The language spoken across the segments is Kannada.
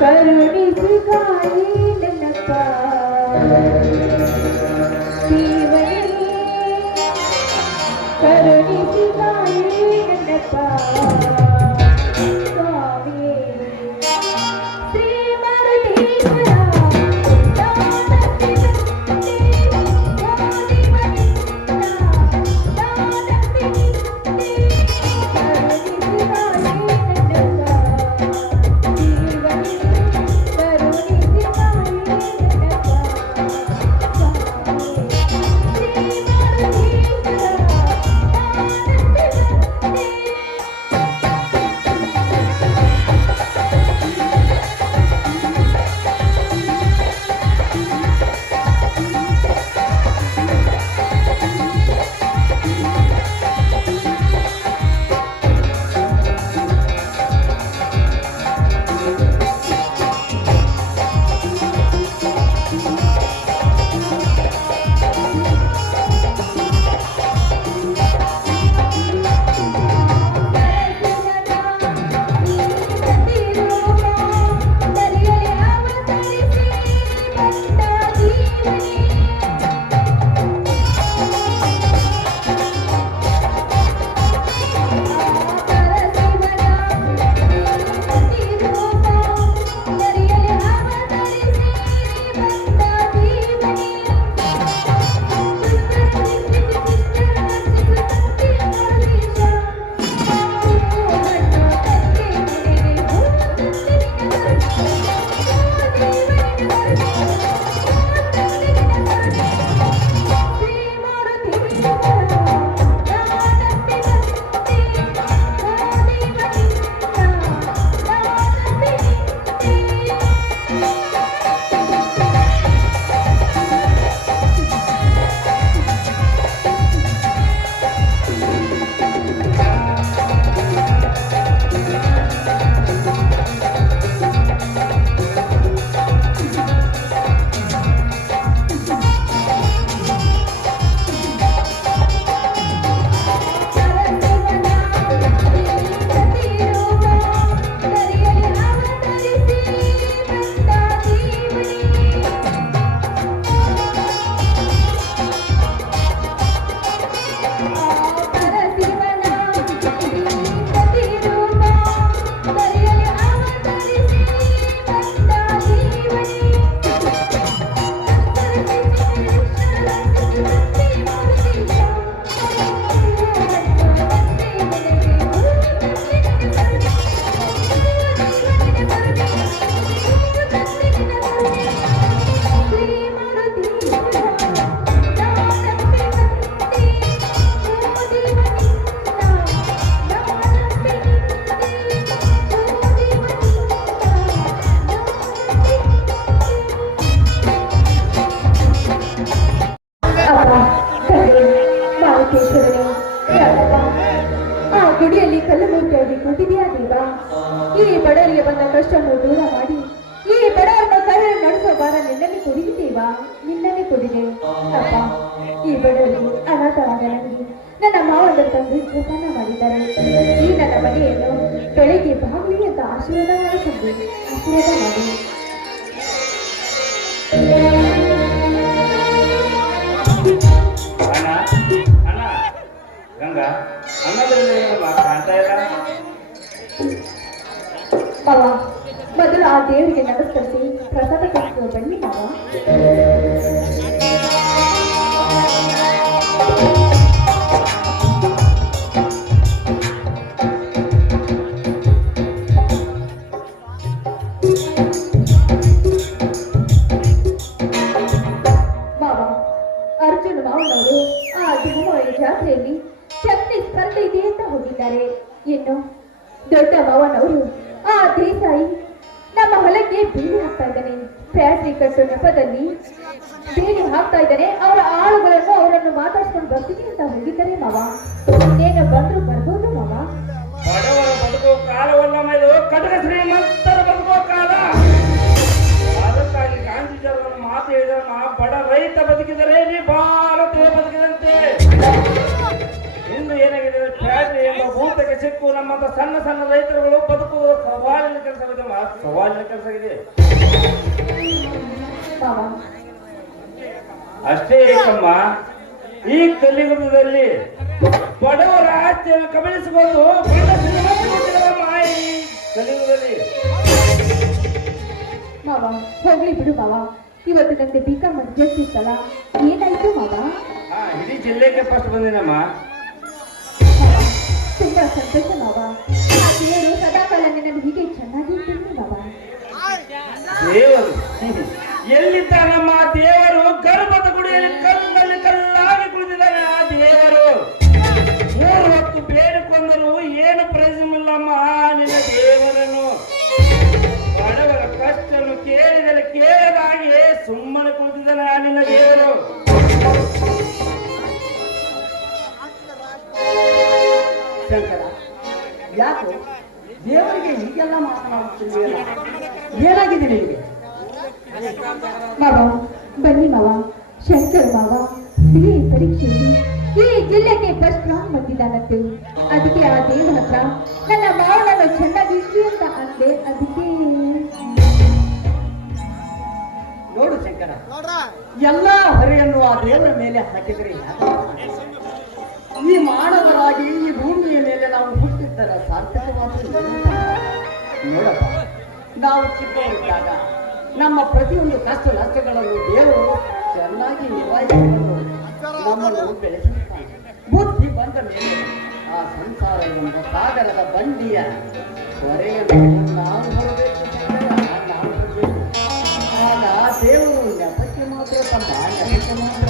ಕರುಣಿಸಿ ಕಾಯಿ ನೆನಪ ಜೀವನೇ ಕರುಣಿಸಿ ಕಾಯಿ ನೆನಪ ಸ್ವಾಮಿಯೇ ಶ್ರೀ ಮರುಳೀಶ್ವರ ಗುಡಿಯಲ್ಲಿ ಕಲ್ಲು ಮೂರ್ತಿಯಾಗಿ ಕೂತಿದೆಯಾ ದೇವ? ಈ ಬಡವರಿಗೆ ಬಂದ ಕಷ್ಟವನ್ನು ದೂರ ಮಾಡಿ ಈ ಬಡವರನ್ನು ಕರೆ ನಡೆಸೋ ಭಾರ ನಿನ್ನನ್ನೇ ಕೊಡಿದೇವ, ನಿನ್ನನ್ನೇ ಕೊಡಿದೆ ಅಪ್ಪ. ಈ ಬಡವರಿಗೆ ಅನಾಥವಾದ ನನಗೆ ನನ್ನ ಮಾವನ ತಂದು ಜೋಪಾನ ಮಾಡಿದ್ದಾರೆ. ಈ ನನ್ನ ಮನೆಯನ್ನು ಬೆಳಿಗ್ಗೆ ಬಾಗಿಲಿ ಅಂತ ಆಶೀರ್ವಾದ ಮಾಡಿಕೊಂಡು ಆಶೀರ್ವಾದ ಮಾಡಿ. ಮಾವ, ಮೊದಲು ಆ ದೇವರಿಗೆ ನಮಸ್ಕರಿಸಿ ಪ್ರಸಾದ ಕೊಟ್ಟು ಬನ್ನಿ ಮಾವ. ಮಾವ, ಅರ್ಜುನ ಮಾವನವರು ಆ ಧರ್ಮವಳ್ಳಿ ಜಾತ್ರೆಯಲ್ಲಿ ಶಕ್ತಿ ಸ್ಪರ್ಧೆ ಇದೆ ಅಂತ ಹೋಗಿದ್ದಾರೆ. ಇನ್ನು ದೊಡ್ಡ ಮಾವನವರು ಆ ದೇಸಾಯಿ ನಮ್ಮ ಹೊಲಕ್ಕೆ ಬೇಲಿ ಹಾಕ್ತಾ ಇದ್ದಾನೆ. ಫ್ಯಾಕ್ಟ್ರಿ ಕಟ್ಟೋ ನೆಪದಲ್ಲಿ ಬೇಲಿ ಹಾಕ್ತಾ ಇದ್ದಾನೆ. ಅವರ ಆಳುಗಳನ್ನು ಅವರನ್ನು ಮಾತಾಡ್ಸ್ಕೊಂಡು ಬರ್ತೀನಿ ಅಂತ ಹೋಗಿದ್ದಾರೆ ಮಾವ. ಇನ್ನೇನು ಬಂದ್ರು ಬರ್ಬೋದು ಮಾವ. ಬಡವರ ಬದುಕೋ ಕಾಲವಲ್ಲ ಇದು, ಕಟಕ ಶ್ರೀಮಂತರ ಬದುಕೋ ಕಾಲ. ಅದಕ್ಕಾಗಿ ಗಾಂಧೀಜಿಯವರ ಮಾತು ಹೇಳಿದ, ಬಡ ರೈತ ಬದುಕಿದರೆ ಭಾರತ ಬದುಕಿದಂತೆ. ಇಂದು ಏನಾಗಿದೆ, ಫ್ಯಾಕ್ಟ್ರಿ ಎಂಬ ಭೂತಕ್ಕೆ ಸಿಕ್ಕು ನಮ್ಮಂತ ಸಣ್ಣ ಸಣ್ಣ ರೈತರುಗಳು ಬದುಕುವ ಸವಾಲಿನ ಕೆಲಸವಿದೆ ಸವಾಲಿನ ಕೆಲಸವಿದೆ. ಮಾವ ಅಷ್ಟೇ ಏಕಮ್ಮ, ಈ ಕಲಿಯುಗದಲ್ಲಿ ಬಡವರ ಆಸ್ತಿಯನ್ನು ಕಬಳಿಸಿಕೊಂಡು ಬಡ ಶ್ರೀಮಂತರಾಗಿದ್ದಾರಮ್ಮ ಈ ಕಲಿಯುಗದಲ್ಲಿ. ಮಾವ ಹೋಗ್ಲಿ ಬಿಡು ಮಾವ, ಇವತ್ತು ನಂಗೆ ಬಿಕಾಂ ರಿಸಲ್ಟ್ ಇತ್ತಲ್ಲ, ಏನಾಯ್ತು ಮಾವ? ಇಡೀ ಜಿಲ್ಲೆಗೆ ಫಸ್ಟ್ ಬಂದಿನಮ್ಮ. ತುಂಬಾ ಸಂತೋಷ ಮಾವ. ಆ ದೇವರು ಸದಾಕಾಲ ನಿನ್ನನ್ನು ಹೀಗೆ ಚೆನ್ನಾಗಿ ಇಟ್ಟಿರ್ಲಿ ಮಾವ. ದೇವರು ಎಲ್ಲಿದ್ದಾನಮ್ಮ? ದೇವರು ಗರ್ಭದ ಗುಡಿಯಲ್ಲಿ ಕಲ್ಲಲ್ಲಿ ಕಲ್ಲಾಗಿ ಕುಳಿತಿದ್ದಾನೆ. ಆ ದೇವರು 3 ಹೊತ್ತು ಬೇಡಿಕೊಂಡರೂ ಏನು ಪ್ರಯೋಜನವಿಲ್ಲಮ್ಮ ನಿನ್ನ ದೇವರನ್ನು. ಬಡವರ ಕಷ್ಟನ್ನು ಕೇಳಿದರೆ ಕೇಳದಾಗೆ ಸುಮ್ಮನೆ ಕುಳಿತಿದ್ದಾನೆ ಆ ನಿನ್ನ ದೇವರು. ಶಂಕರ, ಯಾಕೆ ದೇವರಿಗೆ ಹೀಗೆಲ್ಲ ಮಾತನಾಡುತ್ತಿದ್ದೀಯಲ್ಲ? ಏನಾಗಿದೆ ನಿನಗೆ? ಮಾವ ಬನ್ನಿ ಮಾವ. ಶಂಕರ್ ಮಾವ ಸಿಹಿ ಪರೀಕ್ಷೆಯಲ್ಲಿ ಈ ಜಿಲ್ಲೆಗೆ ಫಸ್ಟ್ ರ್ಯಾಂಕ್ ಬಂದಿದ್ದಾನಂತೆ. ಅದಕ್ಕೆ ಆ ದೇವರ ಹತ್ರ ನನ್ನ ಮಾವನನ್ನು ಚೆನ್ನಾಗಿ ಇರ್ಲಿ ಅಂತ ಅಂದೆ. ಅದಕ್ಕೆ ನೋಡು ಶಂಕರ, ಎಲ್ಲಾ ಹೊರೆಯನ್ನು ಆ ದೇವರ ಮೇಲೆ ಹಾಕಿದರೆ ಯಾಕೆ? ಈ ಮಾನವರಾಗಿ ಈ ಭೂಮಿಯ ಮೇಲೆ ನಾವು ಹುಟ್ಟಿದ್ದರ ಸಾರ್ಥಕವಾದ ನೋಡಪ್ಪ, ನಾವು ಚಿಕ್ಕವರಿದ್ದಾಗ ನಮ್ಮ ಪ್ರತಿಯೊಂದು ಕಷ್ಟ ನಷ್ಟಗಳನ್ನು ದೇವರು ಚೆನ್ನಾಗಿ ನಿಭಾಯಿಸಿಕೊಂಡು ನಮ್ಮನ್ನು ಬೆಳೆಸುತ್ತಾನೆ. ಬುದ್ಧಿ ಬಂದ ಮೇಲೆ ಆ ಸಂಸಾರ ಎಂಬ ಸಾಗರದ ಬಂಡಿಯ ಹೊರೆಯನ್ನು ನಾವು ಹೊರಬೇಕು, ನಾವು ಹೊರಬೇಕು. ಆಗ ದೇವರು ನೆಪಕ್ಕೆ ಮಾತ್ರ ತಮ್ಮ ನೆಪಕ್ಕೆ ಮಾತ್ರ.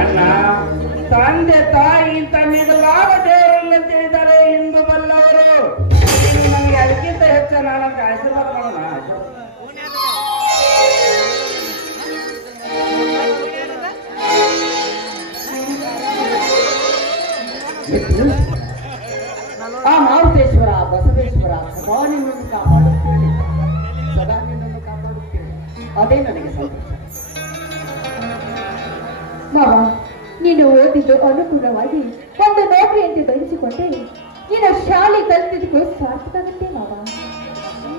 ಅಣ್ಣ, ತಂದೆ ತಾಯಿಗಿಂತ ಮಿಗಿಲಾದ ದೇವರಲ್ಲ ಅಂತ ಹೇಳಿದ್ದಾರೆ ಇಂದು ಬಲ್ಲವರು. ನನಗೆ ಅದಕ್ಕಿಂತ ಹೆಚ್ಚು ನಾನಂತ ಆಶೀರ್ವಾದ ಮಾಡೋಣ. ಆ ಮಾರುತೇಶ್ವರ ಬಸವೇಶ್ವರ ಸದಾ ನಿನ್ನನ್ನು ಕಾಪಾಡುತ್ತೇನೆ, ಸದಾ ನಿನ್ನನ್ನು ಕಾಪಾಡುತ್ತೇನೆ. ಅದೇ ನನಗೆ ಸಂತೋಷ. ಮಾವ ನೀನು ಓದಿದ್ದು ಅನುಕೂಲವಾಗಿ ಒಂದು ನೌಕರಿಯಂತೆ ಗಳಿಸಿಕೊಂಡೆ ನೀನು ಶಾಲೆ ಕಲಿತಿದ್ದಕ್ಕೂ ಸಾರ್ಥಕವಾಗುತ್ತೆ ಮಾವ.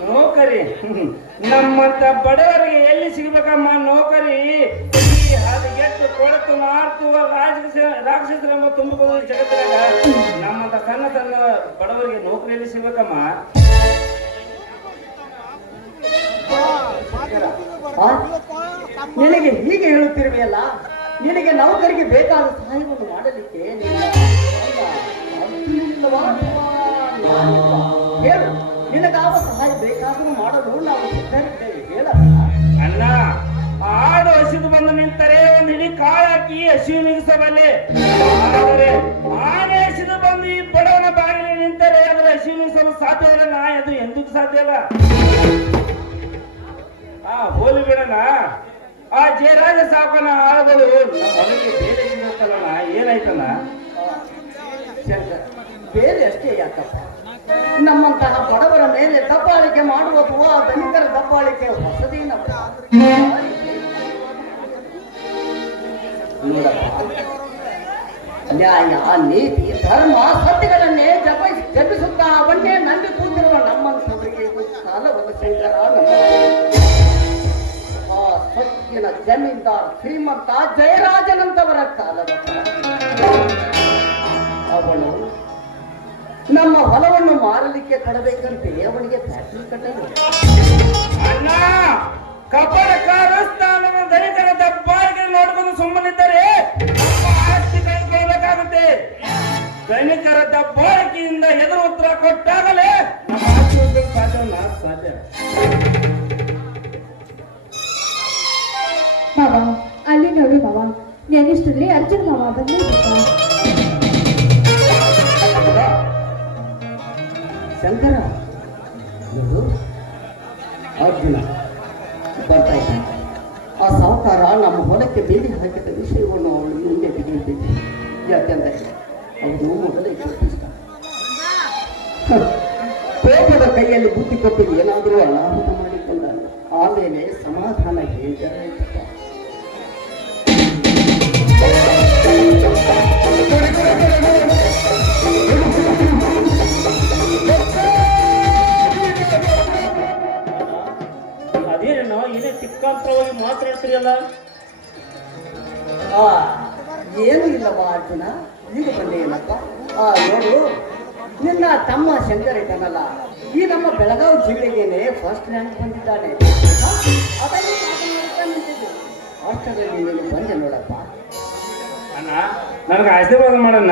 ನೌಕರಿ ನಮ್ಮಂತ ಬಡವರಿಗೆ ಎಲ್ಲಿ ಸಿಗ್ಬೇಕಮ್ಮ ನೌಕರಿ? ಈ ಹದಗೆಟ್ಟು ಕೊಳತು ನಾರ್ತುವ ರಾಕ್ಷಸರೆಂಬ ತುಂಬಿಕೊಂಡು ಜಗತ್ತಿನಾಗ ನಮ್ಮಂತ ಸಣ್ಣ ಸಣ್ಣ ಬಡವರಿಗೆ ನೌಕರಿ ಎಲ್ಲಿ ಸಿಗ್ಬೇಕಮ್ಮ? ನಿನಗೆ ಹೀಗೆ ಹೇಳುತ್ತಿರುವೆಯಲ್ಲ, ನಿನಗೆ ನೌಕರಿಗೆ ಬೇಕಾದ ಸಹಾಯವನ್ನು ಮಾಡಲಿಕ್ಕೆ ಹೇಳು. ನಿನಗಾವ ಸಹಾಯ ಬೇಕಾದರೂ ಮಾಡಲು ನಾವು ಸಿದ್ಧರಿದ್ದೇವೆ, ಹೇಳಲ್ಲ. ಅಣ್ಣ, ಆಡು ಹಸಿದು ಬಂದು ನಿಂತರೆ ಒಂದು ಹಿಡಿ ಕಾಳಾಕಿ ಹಸಿವು ನಿಗಿಸಬಲ್ಲೆ. ಆದರೆ ಆನೆ ಹಸಿದು ಬಂದು ಈ ಬಡವನ ಬಾಗಿಲು ನಿಂತರೆ ಅದರ ಹಸಿವು ನಿಗಿಸಲು ಸಾಧ್ಯ ಇಲ್ಲ. ಅದು ಎಂದಕ್ಕೂ ಸಾಧ್ಯ ಇಲ್ಲ. ಹೋಲಿ ಬಿಡಣ. ಆ ಜಯರಾಜ ಸಾಕನ ಆಳುಗಳು ನಮ್ಮ ಮನೆಗೆ ಬೇರೆ ಸಿಗುತ್ತಲ್ಲಣ್ಣ, ಏನಾಯ್ತಣ್ಣ? ಬೇರೆ ಅಷ್ಟೇ ಯಾಕಪ್ಪ, ನಮ್ಮಂತಹ ಬಡವರ ಮೇಲೆ ದಬ್ಬಾಳಿಕೆ ಮಾಡುವ ಅಥವಾ ಧನಿಕರ ದಬ್ಬಾಳಿಕೆ ಹೊಸದೇನಪ್ಪ. ನೋಡಪ್ಪ, ನ್ಯಾಯ, ನೀತಿ, ಧರ್ಮ, ಸತ್ಯಗಳನ್ನೇ ಜಪಿಸುತ್ತಾ ಅವನ್ನೇ ನಂಬಿ ಕೂತಿರುವ ನಮ್ಮಂಥವರಿಗೆ ಕಾಲವನ್ನು ಶಂಕರ ಆ ಸತ್ಯನ ಜಮೀನ್ದಾರ್ ಶ್ರೀಮಂತ ಜಯರಾಜನಂತವರ ಕಾಲವನ್ನು ಅವನು ನಮ್ಮ ಹೊಲವನ್ನು ಮಾರಲಿಕ್ಕೆ ಕೊಡಬೇಕಂತೆ ಅವನಿಗೆ ಫ್ಯಾಕ್ಟರಿ ಕಟ್ಟಲು. ಅಣ್ಣ, ಕಪಟ ಕಾರಸ್ಥಾನದ ಧನಿಕರ ದಬ್ಬಾಳಿಕೆ ನೋಡ್ಕೊಂಡು ಸುಮ್ಮನಿದ್ದರೆ ಆಸ್ತಿ ಕೈಗೊಳ್ಳಬೇಕಾಗುತ್ತೆ. ಧನಿಕರ ದಬ್ಬಾಳಿಕೆಯಿಂದ ಎದುರು ಉತ್ತರ ಕೊಟ್ಟಾಗಲೇ ನಮ್ಮ ಆಸ್ತಿ ಹೋಗ್ಬೇಕು ಸಾಧ್ಯ. ಮಾವ ಅಲ್ಲಿ ನೋಡಿ ಮಾವ, ನೆನಿಷ್ಟರಲ್ಲಿ ಅರ್ಜುನ್ ಮಾವ ಬಂದೇ ಶಂಕರ ನೋಡು, ಅರ್ಜುನ ಬರ್ತಾ ಇದ್ದಾನೆ. ಆ ಸಾಹುಕಾರ ನಮ್ಮ ಹೊಲಕ್ಕೆ ಬೇಲಿ ಹಾಕಿದ ವಿಷಯವನ್ನು ಅವಳು ಮುಂದೆ ತೆಗೆಯುತ್ತಿದ್ದೆ. ಯಾಕೆಂದರೆ ಅವನು ಮೊದಲೇ ಇಷ್ಟ ಕೋಪದ ಕೈಯಲ್ಲಿ ಬುದ್ಧಿ ಕೊಟ್ಟು ಏನಾದರೂ ಅನಾಹುತ ಮಾಡಿಕೊಂಡ ಆಮೇಲೆ ಸಮಾಧಾನ ಹೇಗಾಯ್ತಪ್ಪ. ನಿನ್ನ ತಮ್ಮ ಶಂಕರ್ ಇದ್ದಾನಲ್ಲ, ಈ ನಮ್ಮ ಬೆಳಗಾವಿ ಜಿಲ್ಲೆಗೇನೆ ಫಸ್ಟ್ ರ್ಯಾಂಕ್ ಬಂದಿದ್ದಾನೆ. ಹ? ಅದನ್ನೇ ಮಾತನಾಡ್ತಾ ನಿಂತಿದ್ದೆ. ಅಷ್ಟರಲ್ಲಿ ನೀನು ಬಂದೆ ನೋಡಪ್ಪ. ಅಣ್ಣ ನನಗೆ ಆಶೀರ್ವಾದ ಮಾಡಣ್ಣ.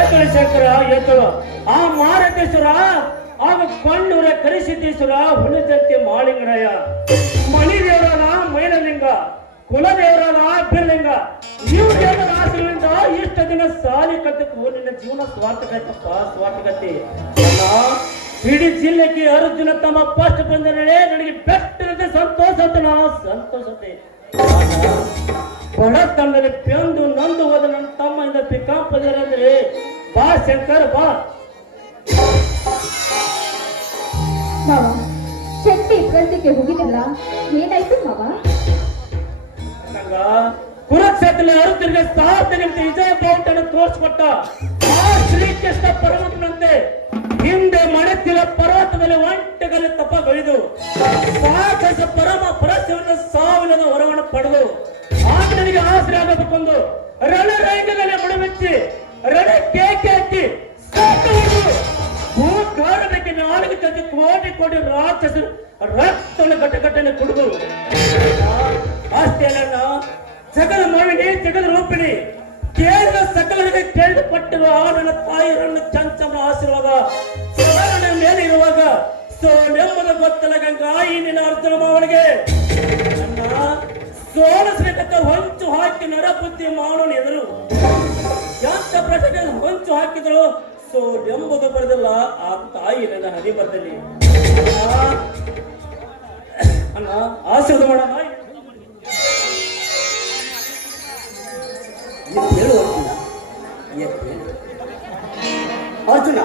ಏತಳು ಶಂಕರ ಏತಳು ಆ ಮಾರತೇಶ್ವರ ಆಗ ಕಣ್ಣೂರ ಕರಿಸಿದ್ದೇಶ್ವರ ಹುಣಜಂತಿ ಮಾಳಿಂಗರಾಯ ಮಣಿ ದೇವರಾದ ಮೈಲಲಿಂಗ ಕುಲದೇವರಾದ ಬಿರ್ಲಿಂಗ ನೀವು ದೇವರ ಆಶೀರ್ವಾದದಿಂದ ಇಷ್ಟ ದಿನ ಸಾಲಿ ಕತ್ತಕ್ಕೂ ನಿನ್ನ ಜೀವನ ಸ್ವಾರ್ಥಕೈತಪ್ಪ ಸ್ವಾರ್ಥಕತೆ ಅಲ್ಲ. ಇಡೀ ಜಿಲ್ಲೆಗೆ ಅರ್ಜುನ ತಮ್ಮ ಫಸ್ಟ್ ಬಂದರೆ ನನಗೆ ಬೆಟ್ಟದ ಸಂತೋಷತೆ ಸಂತೋಷತೆ. ಬಡ ತಂಡದಲ್ಲಿ ಬೆಂದು ನೊಂದು ಹೋದ ನನ್ನ ತಮ್ಮಯಿಂದ ಪಿಕಾಂಪದರಂದ್ರೆ ಬಾ ಶಂಕರ್ ಬಾ. ಮಾವ ಚಟ್ನಿ ಪ್ರತಿಗೆ ಹೋಗಿದಿಲ್ಲ, ಏನಾಯ್ತು ಮಾವ? ನಂಗ ಕುರುಕ್ಷೇತ್ರದಲ್ಲಿ ಅರ್ಜುನಿಗೆ ಸಾರ್ಥಕ ವಿಜಯ ಬಾವುಟನ್ನು ತೋರಿಸ್ಕೊಟ್ಟ ಆ ಶ್ರೀಕೃಷ್ಣ ಪರಮಾತ್ಮನಂತೆ ಹಿಂದೆ ಮಣತಿಲ ಪರ್ವತದಲ್ಲಿ ಒಂಟೆಗಲ್ಲಿ ತಪಗೈದು ಸಾಕಸ ಪರಮ ಪರಸ್ಯವನ್ನು ಸಾವಿಲ್ಲದ ಹೊರವನ್ನು ಪಡೆದು ಆತನಿಗೆ ಆಸರೆ ಆಗಬೇಕೆಂದು ರಣರಂಗದಲ್ಲಿ ಮುಳುಮೆಚ್ಚಿ ರಣ ಕೇಕೆ ಹಚ್ಚಿ ಭೂಗಾರಕ್ಕೆ 4 ಕೋಟಿ ಕೋಟಿ ರಾಕ್ಷಸರು ರಕ್ತವನ್ನು ಘಟಘಟನೆ ಕುಡಿದು ಅಷ್ಟೇ ಅಲ್ಲ, ಜಗದ ಮೋಹಿನಿ ಜಗದ ರೂಪಿಣಿ ಕೇಳಿದ ಸಕಲರಿಗೆ ಕೇಳಲ್ಪಟ್ಟಿರುವ ನನ್ನ ತಾಯಿ ನನ್ನ ಚಂಚನ ಆಶೀರ್ವಾದ ಸದಾ ಮೇಲೆ ಇರುವಾಗ ನೆಮ್ಮದ ಗೊತ್ತಲ ಗಂಗಾಯಿ ನಿನ್ನ ಅರ್ಜುನ ಮಾವನಿಗೆ ನನ್ನ ಸೋಲಿಸಬೇಕಂತ ಹೊಂಚು ಹಾಕಿ ನರಬುದ್ಧಿ ಮಾವನ ಎದುರು ಎಂತ ಪ್ರಶ್ನೆಗೆ ಹೊಂಚು ಹಾಕಿದ್ರು ಎಂಬುದು ಬರೆದಿಲ್ಲ ಆ ತಾಯಿ ನನ್ನ ಹರಿಬರ್ದಲ್ಲಿ ಅಣ್ಣ ಆಶೀರ್ವಾದ ಮಾಡೋಣ. ಹೇಳು ಅರ್ಜುನ,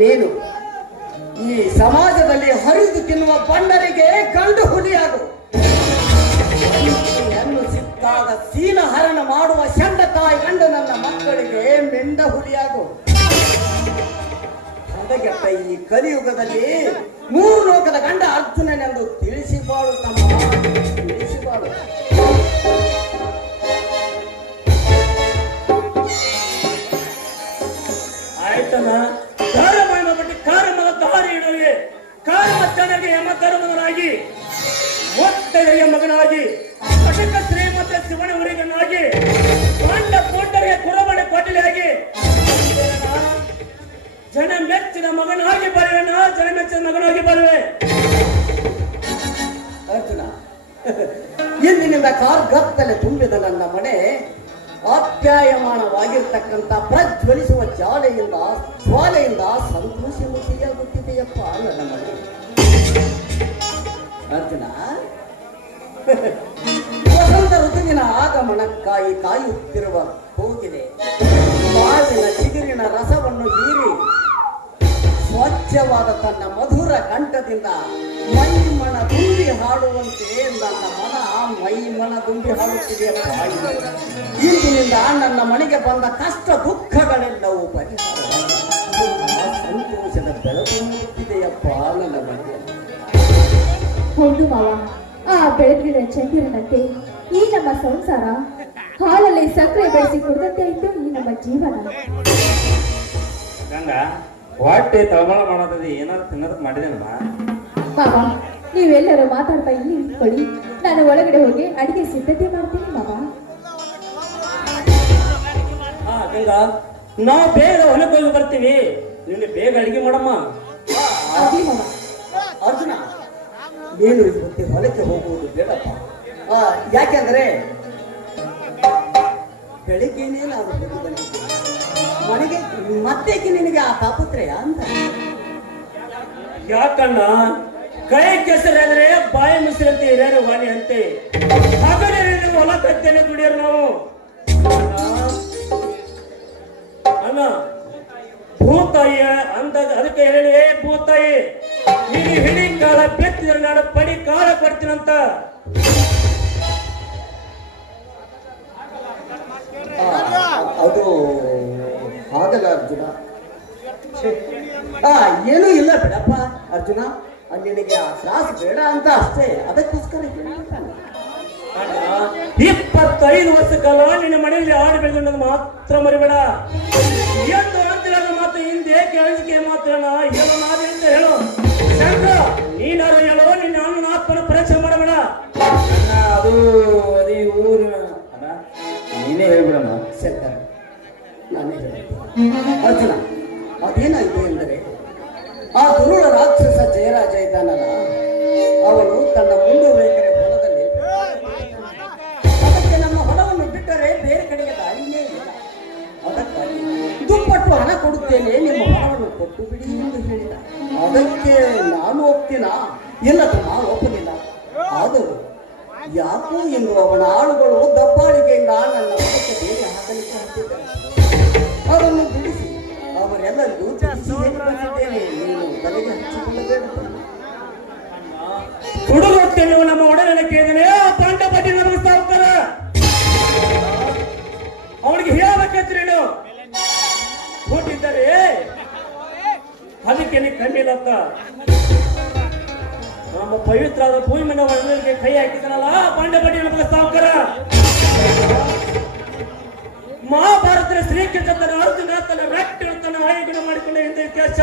ನೀನು ಈ ಸಮಾಜದಲ್ಲಿ ಹರಿದು ತಿನ್ನುವ ಬಂಡರಿಗೆ ಗಂಡು ಹುಲಿಯಾಗು. ಹೆಣ್ಣು ಸಿಕ್ಕಾಗ ಸೀನ ಹರಣ ಮಾಡುವ ಚಂಡ ತಾಯಿ ಗಂಡು ನನ್ನ ಮಕ್ಕಳಿಗೆ ಮೆಂಡ ಹುಲಿಯಾಗು. ಹದಗೆಟ್ಟ ಈ ಕಲಿಯುಗದಲ್ಲಿ 3 ಲೋಕದ ಗಂಡ ಅರ್ಜುನನೆಂದು ತಿಳಿಸಿಬಾಳು ತಮ್ಮ, ತಿಳಿಸಿಬಾಳು. ಆಯ್ತನ ಧರ್ಮ ಬಟ್ಟಿ ಕಾರ್ಯಮದ ದಾರಿ ಇಡುವೆ ಕಾರ್ಯಮತ್ತನಿಗೆ ಯಮ ಧರ್ಮದನಾಗಿ ಒತ್ತೆಯ ಮಗನಾಗಿ ಕಟಕ ಶ್ರೀಮಂತ ಶಿವನ ಹುಡುಗನಾಗಿ ಪಾಂಡ ಪೋಟರಿಗೆ ಕುರಬಣ ಕೊಟ್ಟಲಿಯಾಗಿ ಜನ ಮೆಚ್ಚಿನ ಮಗನಾಗಿ ಬರುವೆನ, ಜನ ಮೆಚ್ಚಿನ ಮಗನಾಗಿ ಬರುವೆ. ಅರ್ಜುನ, ಇಂದಿನಿಂದ ಕಾರ್ಗತ್ತಲೆ ತುಂಬಿದ ನನ್ನ ಮನೆ ಆಪ್ಯಾಯಮಾನವಾಗಿರ್ತಕ್ಕಂಥ ಪ್ರಜ್ವಲಿಸುವ ಜ್ವಾಲೆಯಿಂದ ಸಂತೋಷಮುಖಿಯಾಗುತ್ತಿದೆಯಪ್ಪ ನನ್ನ ಮನೆ. ಅರ್ಜುನ, ವಸಂತ ಋತುವಿನ ಆಗಮನಕ್ಕಾಗಿ ಕಾಯುತ್ತಿರುವ ಹೋಗಿದೆ. ಮಾವಿನ ಚಿಗುರಿನ ರಸವನ್ನು ಹೀರಿ ಸ್ವಚ್ಛವಾದ ತನ್ನ ಮಧುರ ಕಂಠದಿಂದ ಮೈಮನ ತುಂಬಿ ಹಾಡುವಂತೆ ನನ್ನ ಮನ ಮೈಮನ ತುಂಬಿ ಹಾಡುತ್ತಿದೆಯಪ್ಪ. ಇಂದಿನಿಂದ ನನ್ನ ಮನೆಗೆ ಬಂದ ಕಷ್ಟ ದುಃಖಗಳೆಲ್ಲವೂ ಪರಿಹಾರವಾಗಿ ಸಂತೋಷದ ಬೆಳಕು ಮೂಡುತ್ತಿದೆಯಪ್ಪ ನನ್ನ ಮನೆಗೆ. ಹೌದು ಮಾವ, ಆ ಬೆಳಗಿನ ಚಂದಿರನಂತೆ ಈ ನಮ್ಮ ಸಂಸಾರ ಹಾಲಲ್ಲಿ ಸಕ್ಕರೆ ಬೆಳೆಸಿ ಕುಡಿದಂತೆ ಆಯ್ತು ಈ ನಮ್ಮ ಜೀವನ. ಗಂಗ ಹೊಟ್ಟೆ ತಳಮಳ ಮಾಡೋದಕ್ಕೆ ಏನಾದ್ರು ತಿನ್ನೋದಕ್ಕೆ ಮಾಡಿದೇನಮ್ಮ? ಮಾವ, ನೀವೆಲ್ಲರೂ ಮಾತಾಡ್ತಾ ಇಲ್ಲಿ ನಿಂತ್ಕೊಳ್ಳಿ, ನಾನು ಒಳಗಡೆ ಹೋಗಿ ಅಡಿಗೆ ಸಿದ್ಧತೆ ಮಾಡ್ತೀನಿ ಮಾವ. ಗಂಗಾ, ನಾವು ಬೇಗ ಹೊಲಕ್ಕೆ ಹೋಗಿ ಬರ್ತೀವಿ, ನಿನ್ನೆ ಬೇಗ ಅಡಿಗೆ ಮಾಡಮ್ಮ. ಆಗ್ಲಿ ಮಾವ. ಅರ್ಜುನ, ನೀನು ಇವತ್ತು ಹೊಲಕ್ಕೆ ಹೋಗುವುದು ಬೇಡಪ್ಪ. ಯಾಕೆಂದ್ರೆ ಬೆಳಿಗ್ಗೆನೇ ನಾವು ಹೋಗಿ ಬಂದಿದ್ದೇವೆ ಮನೆಗೆ. ಮತ್ತೇಕೆ ನಿನಗೆ ಆ ತಾಪತ್ರಯ ಅಂತ? ಯಾಕಣ್ಣ, ಕೈ ಕೆಸರಾದ್ರೆ ಬಾಯಿ ಮುಸಿರಂತೆ ಹಿರಿಯರು ವಾಣಿ ಅಂತೆ ಹಗಲಿನಲ್ಲಿ ಹೊಲ ಕತ್ತೇನೆ ದುಡಿಯರು ನಾವು. ಅಣ್ಣ, ಭೂತಾಯಿಯ ಅಂದಾಗ ಅದಕ್ಕೆ ಹೇಳಿ ಭೂತಾಯಿ ನೀನು ಹಿಡಿ ಕಾಲ ಬೆತ್ತಿದ್ರೆ ನಾನು ಪಡಿ ಕಾಲ ಕೊಡ್ತೀನಂತ. ಅದು ಹಾಗಲ್ಲ ಅರ್ಜುನ. ಏನೂ ಇಲ್ಲ ಬಿಡಪ್ಪ ಅರ್ಜುನ, ನಿನಗೆ ಆ ತ್ರಾಸು ಬೇಡ ಅಂತ ಅಷ್ಟೇ, ಅದಕ್ಕೋಸ್ಕರ ಹೇಳ್ತಾನೆ. ಅಣ್ಣ, 25 ವರ್ಷ ಕಾಲ ನಿನ್ನ ಮನೆಯಲ್ಲಿ ಆಡಿ ಬೆಳೆದು ಮಾತ್ರ ಮರಿಬೇಡ. ಎಂದು ಅಂತಿಲ್ಲ ಮಾತು ಹಿಂದೆ ಕೇಳಿಕೆ ಮಾತ್ರಣ ಹೇಳೋ ನಾವೇ ಅಂತ ಹೇಳು. ಶಂಕರ ನೀನಾರು ಹೇಳೋ, ನಿನ್ನ ಅಣ್ಣನ ಆತ್ಮನ ಪರೀಕ್ಷೆ ಮಾಡಬೇಡ. ಅದು ಅದೇ ಊರಿನ ಅಣ್ಣ, ನೀನೇ ಹೇಳ್ಬಿಡಣ್ಣ. ಶಂಕರ, ನಾನೇ ಅರ್ಜುನ, ಅದೇನಾಯಿತು ಎಂದರೆ ಆ ದುರುಳ ರಾಕ್ಷಸ ಜಯರಾಜ ಇದ್ದಾನಲ್ಲ, ಅವನು ತನ್ನ ಮುಂದುವರೆಕೆರೆ ಹೊಲದಲ್ಲಿ ಅದಕ್ಕೆ ನಮ್ಮ ಹೊಲವನ್ನು ಬಿಟ್ಟರೆ ಬೇರೆ ಕಡೆಗೆ ದಾರಿಯೇ ಇಲ್ಲ. ಅದಕ್ಕಾಗಿ ದುಪ್ಪಟ್ಟು ಹಣ ಕೊಡುತ್ತೇನೆ, ನಿಮ್ಮ ಹೊಲವನ್ನು ಕೊಟ್ಟು ಬಿಡಿ ಎಂದು ಹೇಳಿದ. ಅದಕ್ಕೆ ನಾನು ಒಪ್ತೀನಾ? ಇಲ್ಲ ತಮ್ಮ, ಒಪ್ಪಲಿಲ್ಲ. ಆದರೂ ಯಾಕೋ ಎಂದು ಅವನ ಆಳುಗಳು ದಬ್ಬಾಳಿಕೆಯಿಂದ ನನ್ನ ಹೊಲಕ್ಕೆ ಬೇರೆ ಹಾಕಲಿಕ್ಕೆ ಹತ್ತಿದ್ದಾರೆ. ಅವರನ್ನು ಬಿಡಿಸಿ ಅವರೆಲ್ಲರಿಗೂ ತಿಳಿಸಿ ಹೇಳಿದ್ದೇನೆ. ನೀನು ತಲೆಗೆ ಹಚ್ಚಿಕೊಳ್ಳಬೇಕು. ಹುಡುಗತ್ತೇನು ನಮ್ಮ ಒಡನೆ ಕೇಳಿದರೆ ಆ ಪಾಂಡ ಬಡ್ಡಿ ನಮಗಿಸ್ತಾ ಹೋಗ್ತಾರ. ಅವನಿಗೆ ಹೇಳಬೇಕಂತ್ರೇನು ಕೊಟ್ಟಿದ್ದಾರೆ, ಅದಕ್ಕೆ ನೀ ಕಣ್ಣಿಲ್ಲತ್ತ. ನಮ್ಮ ಪವಿತ್ರವಾದ ಭೂಮಿ ಮನೆ ಒಳಗೆ ಕೈ ಹಾಕಿದನಲ್ಲ ಪಾಂಡ ಬಡ್ಡಿ ನಮಗಿಸ್ತಾ ಹೋಗ್ತಾರ. ಮಹಾಭಾರತದ ಶ್ರೀಕೃಷ್ಣ ತನ್ನ ಅರ್ಜುನ ತನ್ನ ರಕ್ತ ತನ್ನ ಆಯುಗುಣ ಮಾಡಿಕೊಂಡ ಎಂದ ಇತಿಹಾಸ.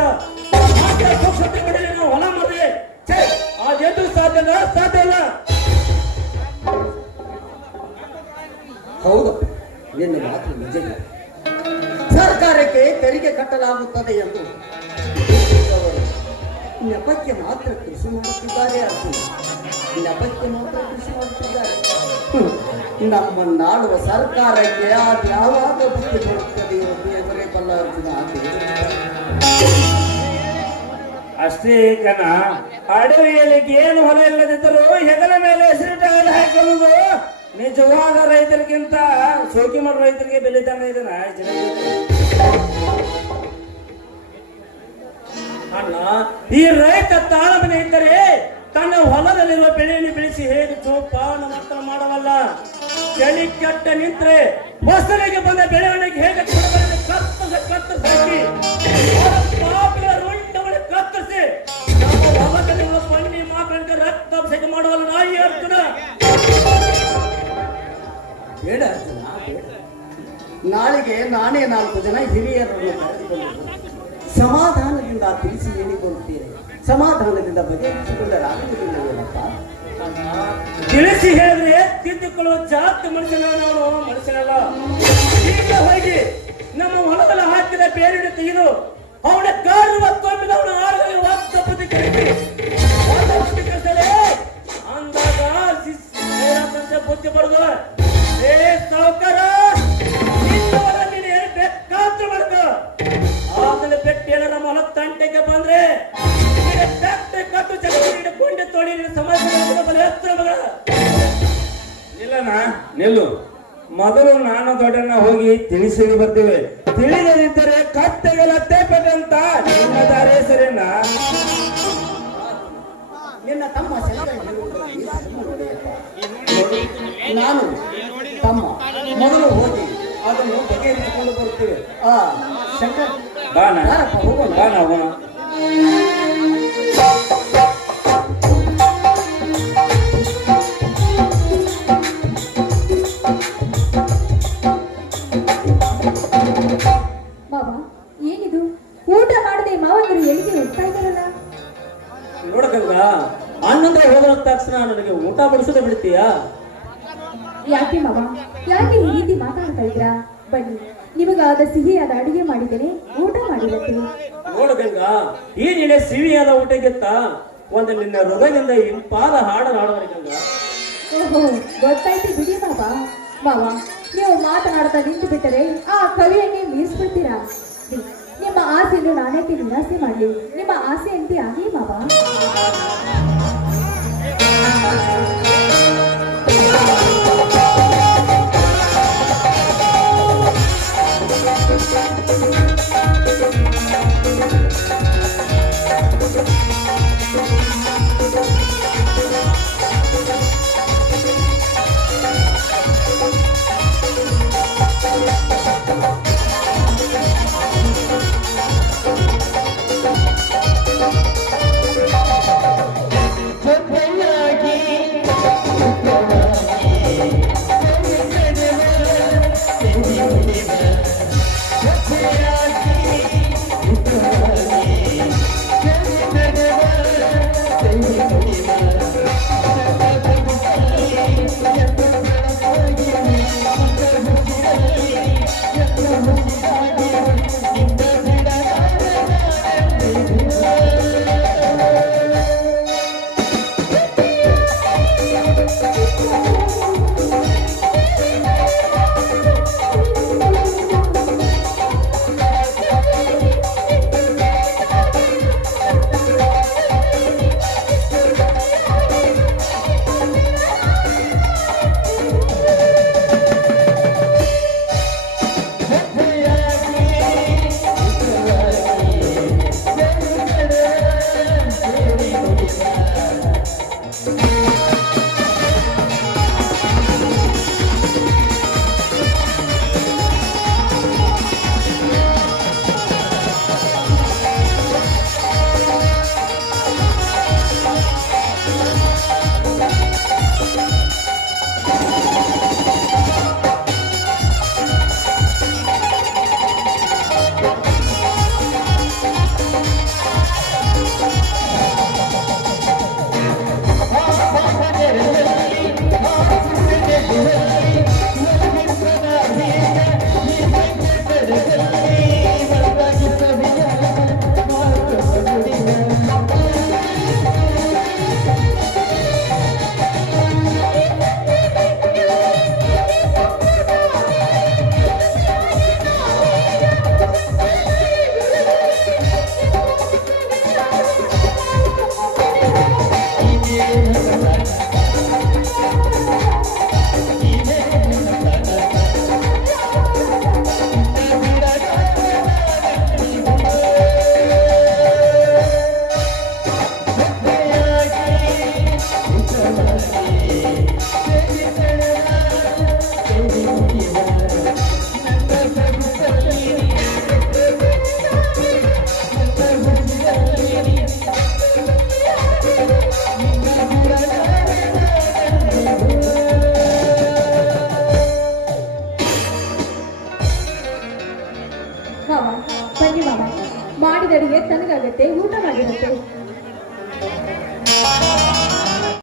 ನಾವು ಹೊಲ ಮಾಡಿದ್ರೆ ಅದೆಂದು ಸಾಧ್ಯ ಇಲ್ಲ. ಹೌದು, ನಿನ್ನ ಮಾತು ನಿಜ. ಸರ್ಕಾರಕ್ಕೆ ತೆರಿಗೆ ಕಟ್ಟಲಾಗುತ್ತದೆ ಎಂದು ನೆಪಕ್ಕೆ ಮಾತ್ರ ಕೃಷಿ ಮಾಡುತ್ತಿದ್ದಾರೆ. ಅರ್ಜುನ, ನೆಪಕ್ಕೆ ಮಾತ್ರ ಕೃಷಿ ಮಾಡುತ್ತಿದ್ದಾರೆ. ನಮ್ಮನ್ನಾಡುವ ಸರ್ಕಾರಕ್ಕೆ ಅದು ಯಾವಾಗ ಬುದ್ಧಿ ಬರುತ್ತದೆ ಎಂದರೆ ಬಲ್ಲ ಅರ್ಜುನ. ಅಷ್ಟೇ ಕಣ, ಅಡವಿಯಲ್ಲಿ ಏನು ಹೊಲ ಇಲ್ಲದಿದ್ದರೂ ಹೆಗಲ ಮೇಲೆ ಹೆಸರಿಟ್ಟು ಹಾಕೊಳ್ಳುವುದು ನಿಜವಾದ ರೈತರಿಗಿಂತ ಶೋಕಿ ಮಾಡೋ ರೈತರಿಗೆ ಬೆಲೆ ತಾನೆ ಇದನ್ನ ಅಣ್ಣ. ಈ ರೈತ ತಾಳಮನೆ ಇದ್ದರೆ ತನ್ನ ಹೊಲದಲ್ಲಿರುವ ಬೆಳೆಯನ್ನು ಬೆಳೆಸಿ ಹೇಗೆ ಜೋಪಾನ ಮಾತ್ರ ಮಾಡವಲ್ಲ. ಚಳಿ ಕೆಟ್ಟ ನಿಂತ್ರೆ ಹೊಸಲಿಗೆ ಬಂದ ಬೆಳೆವಣಿಗೆ ಹೇಗೆ ಕತ್ತರಿಸಿ ಕತ್ತರಿಸಿ ನಮ್ಮ ಹೊಲದಲ್ಲಿರುವ ಪಣ್ಣಿ ಮಾಪಂಡ ರಕ್ತಾಭಿಷೇಕ ಮಾಡುವಲ್ಲ ನಾಯಿ ಅರ್ಜುನ. ಬೇಡ ಅರ್ಜುನ, ಬೇಡ. ನಾಳೆಗೆ ನಾನೇ 4 ಜನ ಹಿರಿಯರನ್ನು ಕರೆದುಕೊಂಡು ಸಮಾಧಾನದಿಂದ ತಿಳಿಸಿ ಹೇಳಿಕೊಳ್ಳುತ್ತೇನೆ. ಸಮಾಧಾನದಿಂದ ಬಗೆಹರಿಸಿಕೊಳ್ಳಲಾಗುವುದಿಲ್ಲವೇನಪ್ಪ? ತಿಳಿಸಿ ಹೇಳಿದ್ರೆ ತಿದ್ದುಕೊಳ್ಳುವ ಜಾತಿ ಮನುಷ್ಯನ ನಾವು ಮನುಷ್ಯನಲ್ಲ. ಈಗ ಹೋಗಿ ನಮ್ಮ ಹೊಲದಲ್ಲಿ ಹಾಕಿದ ಬೇರೆ ತೆಗೆದು ಅವನ ಕಾರುವ ತೊಂಬಿದ ಅವನ ಆಳುಗಳಿಗೆ ವಾಕ್ಯ ಬುದ್ಧಿ ಕಲಿಸಿ ಅಂದಾಗ ಬುದ್ಧಿ ಬರುದು. ಏ ಸಾವುಕಾರ, ನೀನು ಬೇಕಾದ್ರೂ ಮಾಡ್ಕೊ. ಆಮೇಲೆ ಬೆಟ್ಟ ಏನ ನಮ್ಮ ಹೊಲ ತಂಟೆಗೆ ಬಂದ್ರೆ ಕತ್ತು ಚಕ್ರ ಕೊಂಡೆ ತೊಡಿ ಸಮಸ್ಯೆ. ನಿಲ್ಲಣ್ಣ, ನಿಲ್ಲು. ಮೊದಲು ನಾನು ದೊಡ್ಡಣ್ಣ ಹೋಗಿ ತಿಳಿಸಿ ಬರ್ತೇವೆ. ತಿಳಿಯದಿದ್ದರೆ ಕತ್ತೆಗೆ ಲತ್ತೆ ಪೆಟ್ಟಂತ ನಿನ್ನ ದಾರಿ ಸರಿನ. ನಿನ್ನ ತಮ್ಮ ನಾನು ತಮ್ಮ ಮೊದಲು ಹೋಗಿ ಅದನ್ನು ಬಗೆಹರಿಸಿಕೊಂಡು ಬರುತ್ತೇವೆ. ಶಂಕರ್, ಬಾಣ ಹೋಗೋಣ. ಬಾಣ ಹೋಗೋಣ. ಮಾವ, ಏನಿದು? ಊಟ ಮಾಡದೆ ಮಾವಂದರು ಎಲ್ಲಿಗೆ ಹೋಗ್ತಾ ಇದ್ದಾರಲ್ಲ? ನೋಡಕಂದ ಅಣ್ಣಂದ್ರೆ ಹೋದ ತಕ್ಷಣ ನನಗೆ ಊಟ ಬಡಿಸೋದೇ ಬಿಡ್ತೀಯಾ? ಯಾಕೆ ಮಾವ, ಯಾಕೆ ಈ ರೀತಿ ಮಾತಾಡ್ತಾ ಇದ್ರಾ? ಬನ್ನಿ, ನಿಮಗಾದ ಸಿಹಿಯಾದ ಅಡಿಗೆ ಮಾಡಿದ್ದೇನೆ, ಊಟ ಮಾಡಿರತ್ತೆ. ನೋಡಕಂದ ಈ ನಿನ್ನೆ ಸಿಹಿಯಾದ ಊಟಕ್ಕಿಂತ ಒಂದು ನಿನ್ನ ಹೃದಯದಿಂದ ಇಂಪಾದ ಹಾಡನ್ನು ಹಾಡಬೇಕಂದ. ಓಹೋ, ಗೊತ್ತಾಯ್ತು ಬಿಡಿ ಮಾವ. ಮಾವ, ನೀವು ಮಾತನಾಡ್ತಾ ನಿಂತು ಬಿಟ್ಟರೆ ಆ ಕವಿಯನ್ನೇ ಮೀರಿಸ್ಬಿಡ್ತೀರಾ. ನಿಮ್ಮ ಆಸೆಯನ್ನು ನಾನೇಕೆ ನಿರಾಸೆ ಮಾಡಲಿ? ನಿಮ್ಮ ಆಸೆ ಅಂತೆ ಆಗಲಿ ಮಾವ. ಮಾವ. ಮಾಡಿದ ಅಡಿಗೆ ತನಗಾಗತ್ತೆ, ಊಟ ಮಾಡಿರುತ್ತೆ.